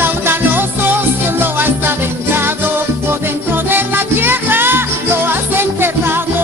caudalosos lo has aventado, o dentro de la tierra lo has enterrado.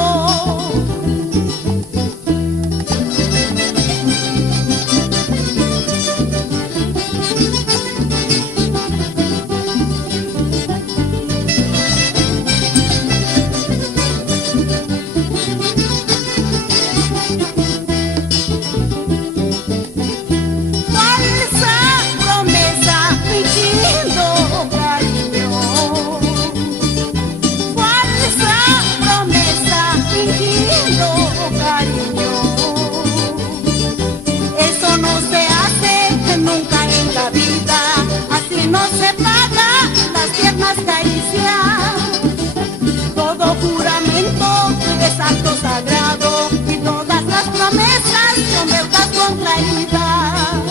Todo juramento es acto sagrado y todas las promesas son deudas contraídas.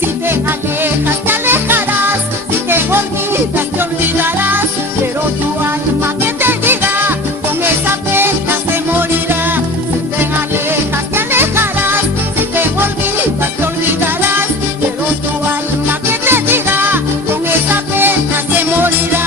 Si te alejas, te alejarás, si te olvidas, te olvidarás, pero tu alma que te dirá, con esa pena se morirá. Si te alejas, te alejarás, si te olvidas, te olvidarás, pero tu alma que te dirá, con esa pena se morirá.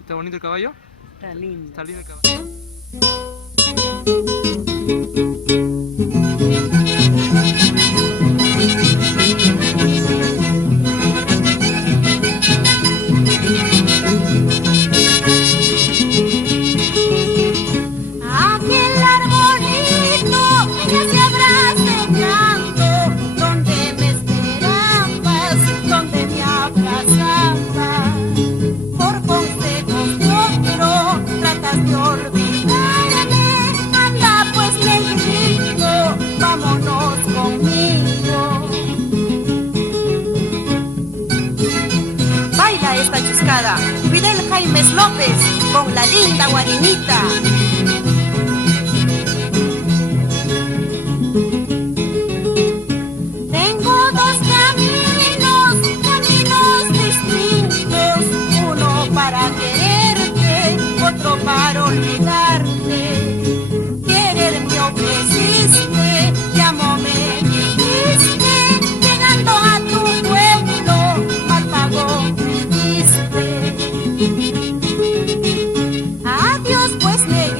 ¿Está bonito el caballo? Está lindo. Está lindo el caballo. Aquel arbolito que se abraza secando, donde me esperabas, donde me abrazabas. Por consejos de otro tratas de olvidarme. Anda pues negrito, vámonos conmigo. Baila esta chuscada, Fidel Jaimes López con la linda Guarinita. Tengo dos caminos distintos, uno para quererte, otro para olvidarte. Querer me ofreciste, te amo me dijiste, llegando a tu pueblo, mal pago me diste. Adiós pues negrito.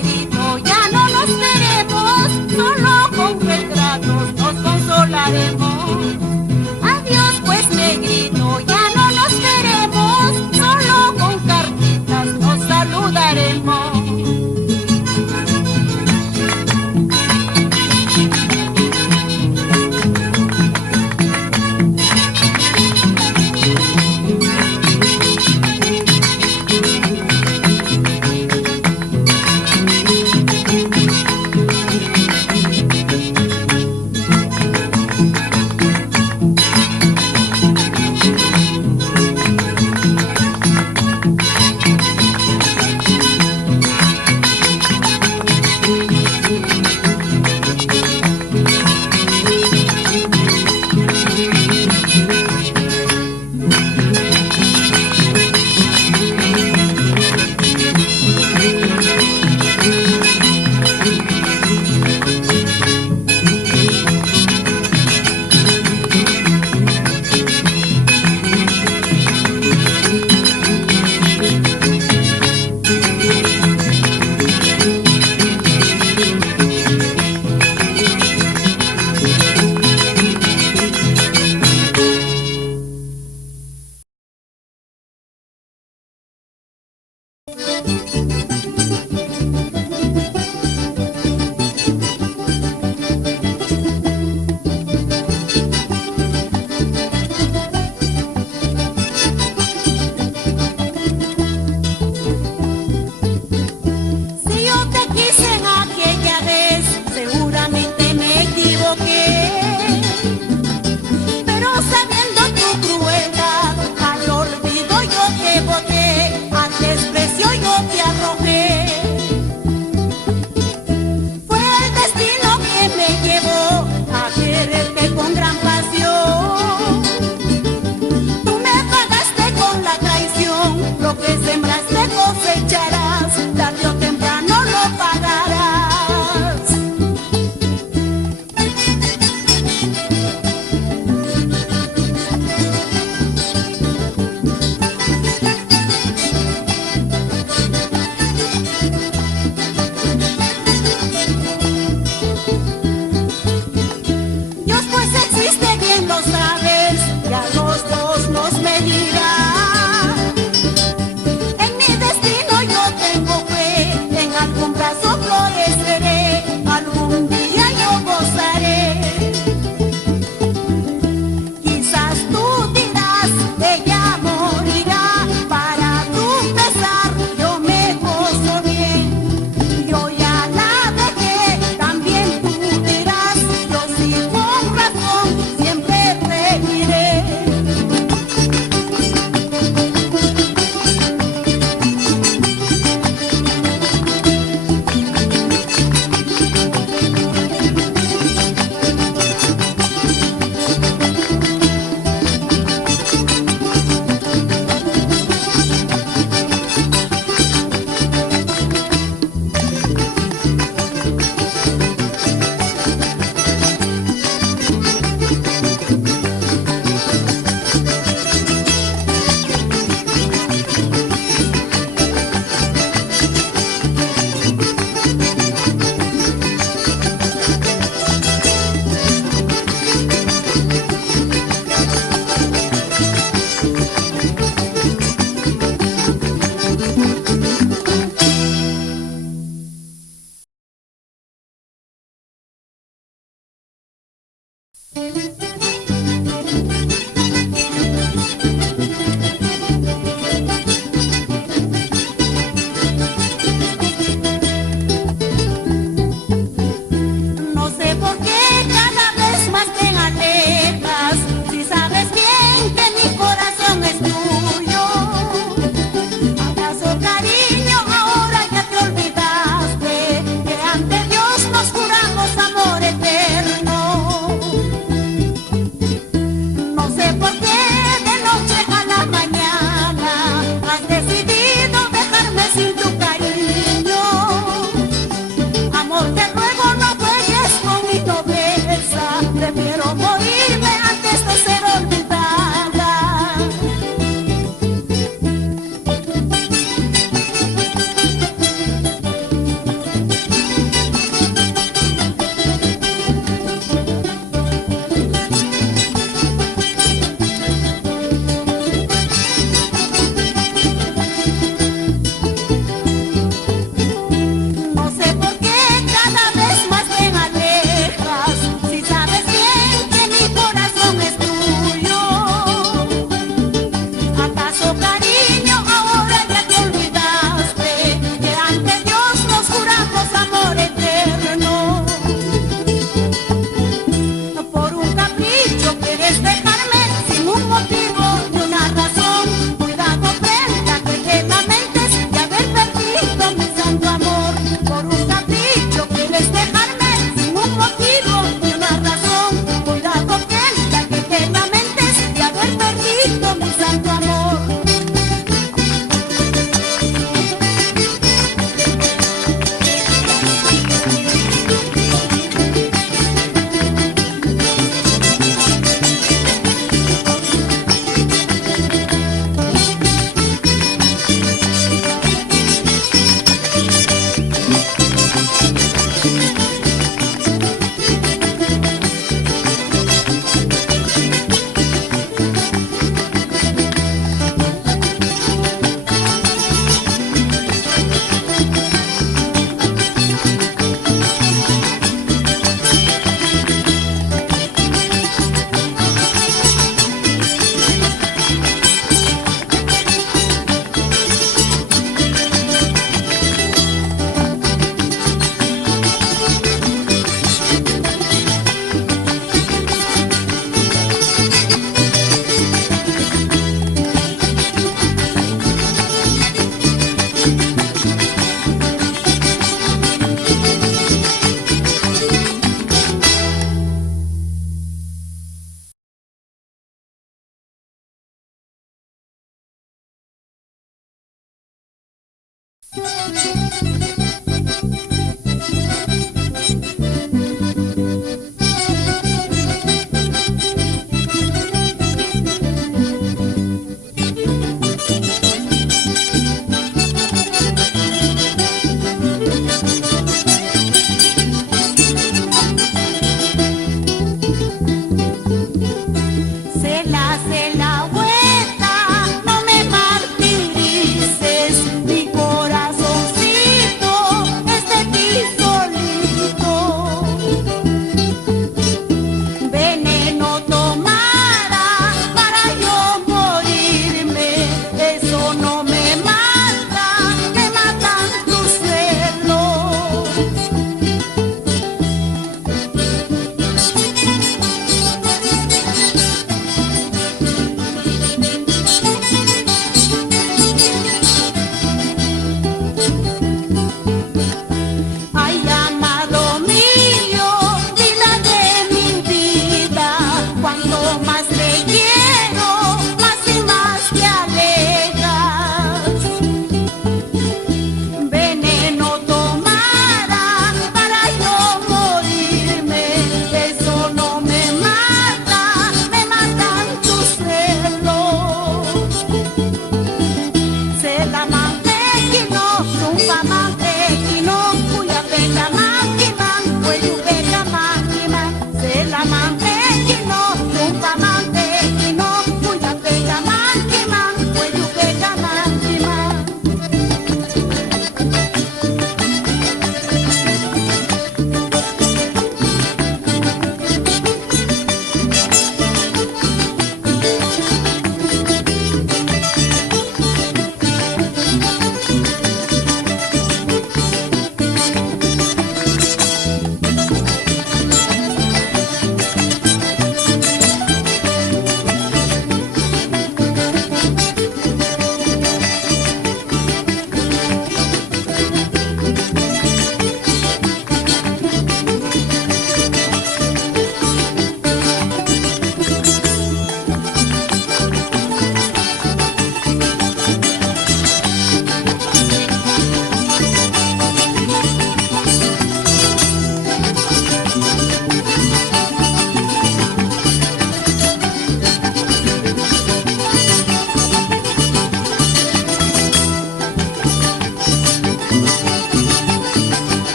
No sé por qué cada vez más te alejas, si sabes bien que mi corazón es tuyo. ¿Acaso, cariño, ahora ya te olvidaste que ante Dios nos juramos amor eterno?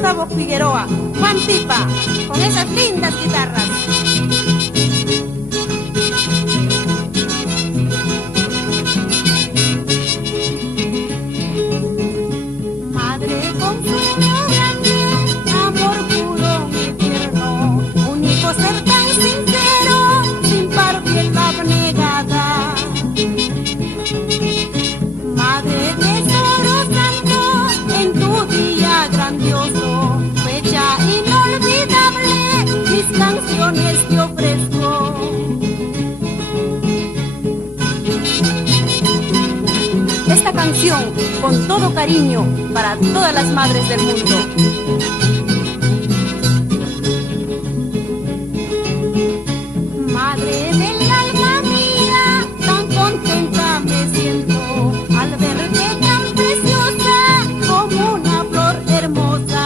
Gustavo Figueroa, Juan Pipa, con esas lindas guitarras. Madre consuelo grande, amor puro eterno, único ser tan sincero, sin par fiel abnegada. Madre tesoro santo, en tu día grandioso, fecha inolvidable, mis canciones te ofrezco. Esta canción, con todo cariño, para todas las madres del mundo. Madre del alma mía, tan contenta me siento al verte tan preciosa como una flor hermosa.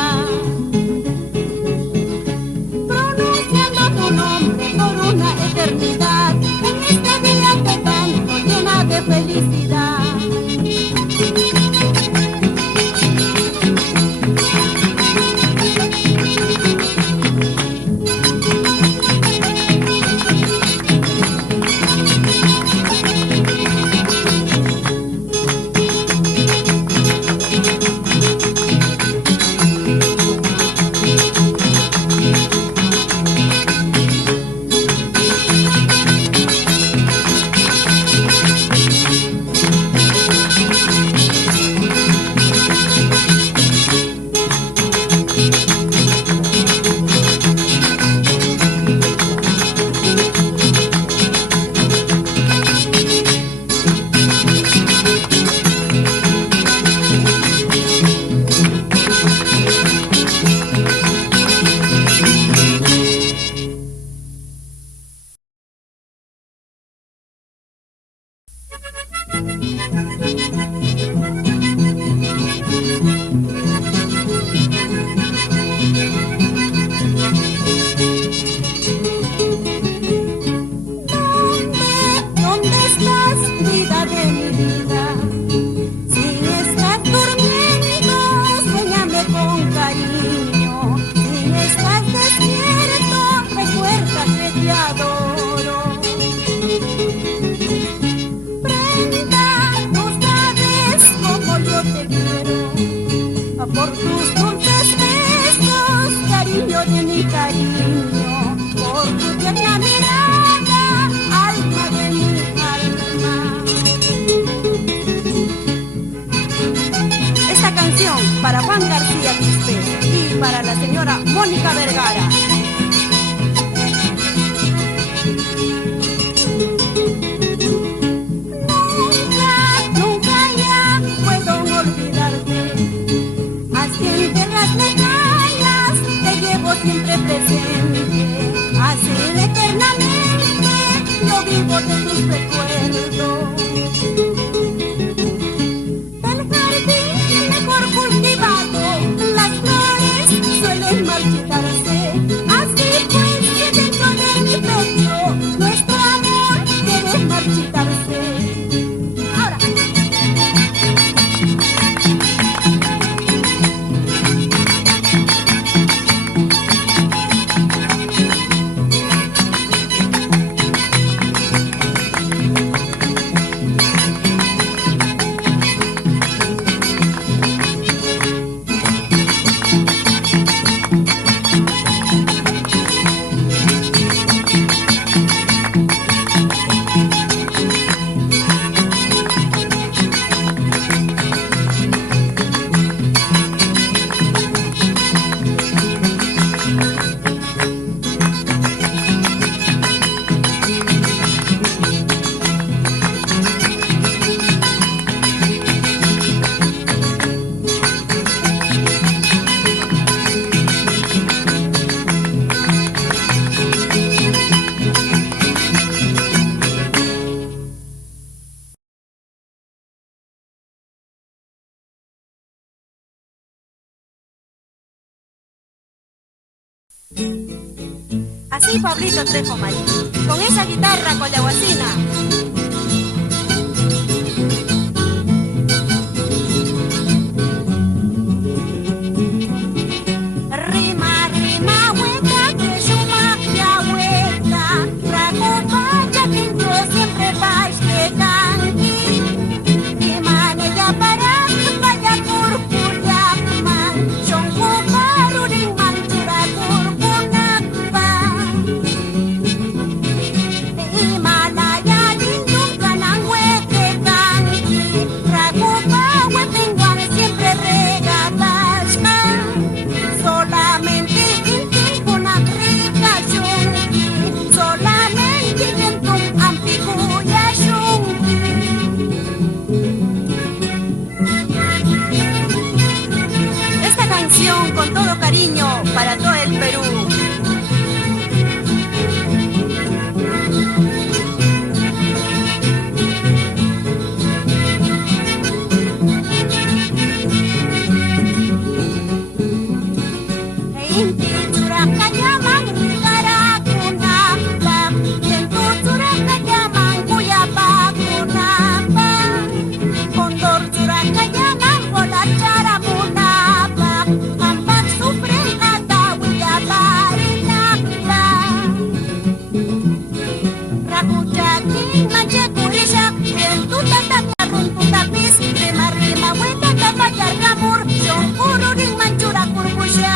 Pronunciando tu nombre por una eternidad, en este día que tanto llena de felicidad. Por tus dulces besos, cariño de mi cariño, por tu tierna mirada, alma de mi alma. Esta canción para Juan García Quispe y para la señora Mónica Vergara. Siempre presente, así eternamente, yo vivo de tus recuerdos. Del jardín mejor cultivado, las flores suelen marchitarse, así pues que dentro de mi pecho, nuestro amor debe marchitarse. Ahora. Así Pablito Trejo Marín, con esa guitarra collahuacina. king manche kurisha en tu tata karun tu tapis rima rima weta tapajar kamur son kururing mancura kurbusha.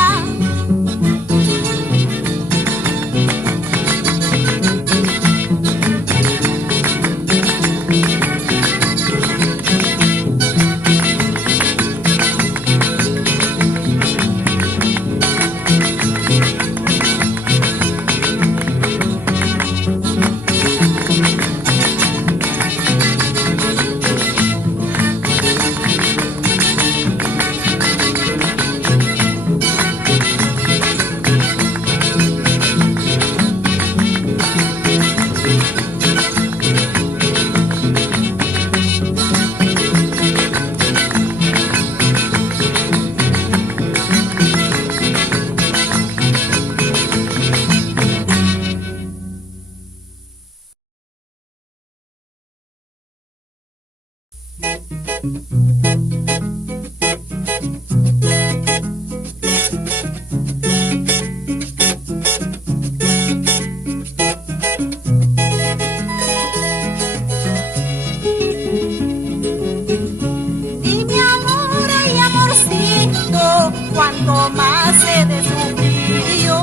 Cuanto más he de sufrir yo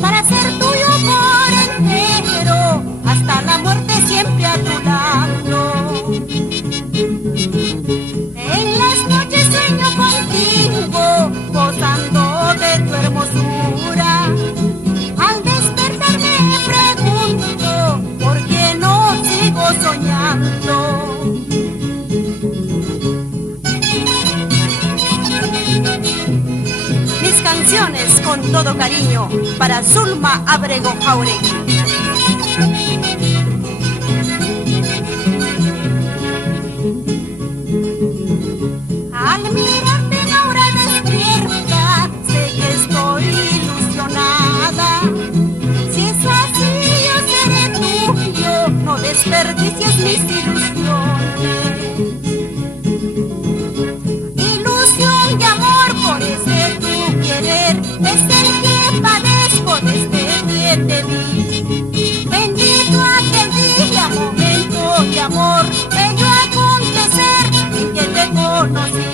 para ser tuyo por entero, hasta la muerte siempre a tu lado. En las noches sueño contigo, gozando de tu hermosura. Al despertar me pregunto, ¿por qué no sigo soñando? Canciones con todo cariño para Zulma Abrego Jauregui. Al mirarte ahora despierta, sé que estoy ilusionada. Si es así yo seré tuyo, no desperdicies mis ilusiones. Ilusión de amor por ese querer es el que padezco desde que te vi. Bendito aquel día, momento de amor, bello acontecer en que te conocí.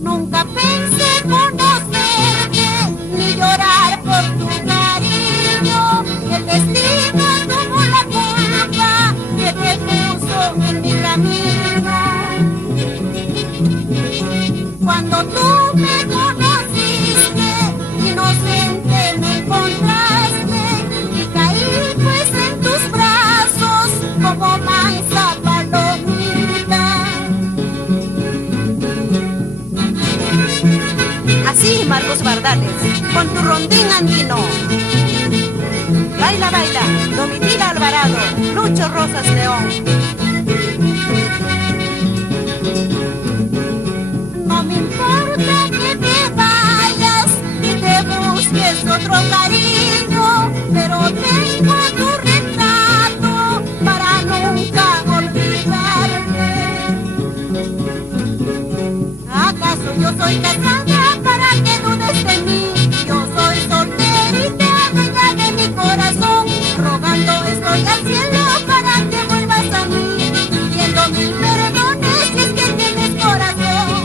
Nunca pensé conocerte ni llorar por tu cariño. El destino tuvo la culpa que te puso en mi camino. Cuando tú me conociste, inocente me encontraste y caí pues en tus brazos como mansa palomita. Así, Marcos Bardales, con tu rondín andino. Baila, baila, Domitila Alvarado, Lucho Rosas León. No me importa que te vayas y te busques otro cariño, pero tengo tu retrato para nunca olvidarte. ¿Acaso yo soy casada para que dudes de mí? Yo soy solterita, dueña de mi corazón, rogando estoy al cielo para que vuelvas a mí, pidiendo mil perdones si es que tienes corazón.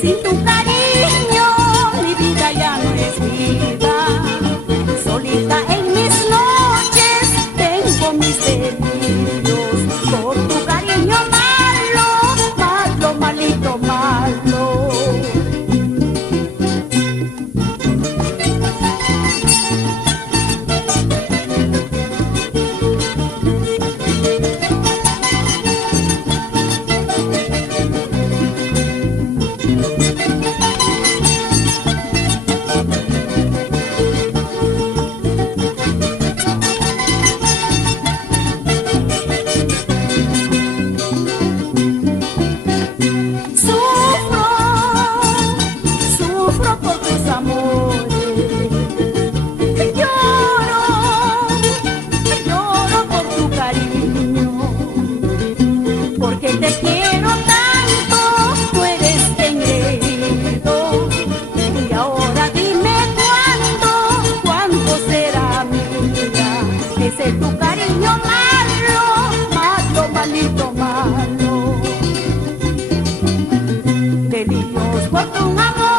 Sin tu cariño mi vida ya no es vida. Solita en mis noches tengo mis delirios por tu cariño malo, malo, malito, malo. Te quiero tanto, tú eres engreído. Y ahora dime cuándo será mía. Ese es tu cariño malo, malo, malito, malo. Delirios por tu amor.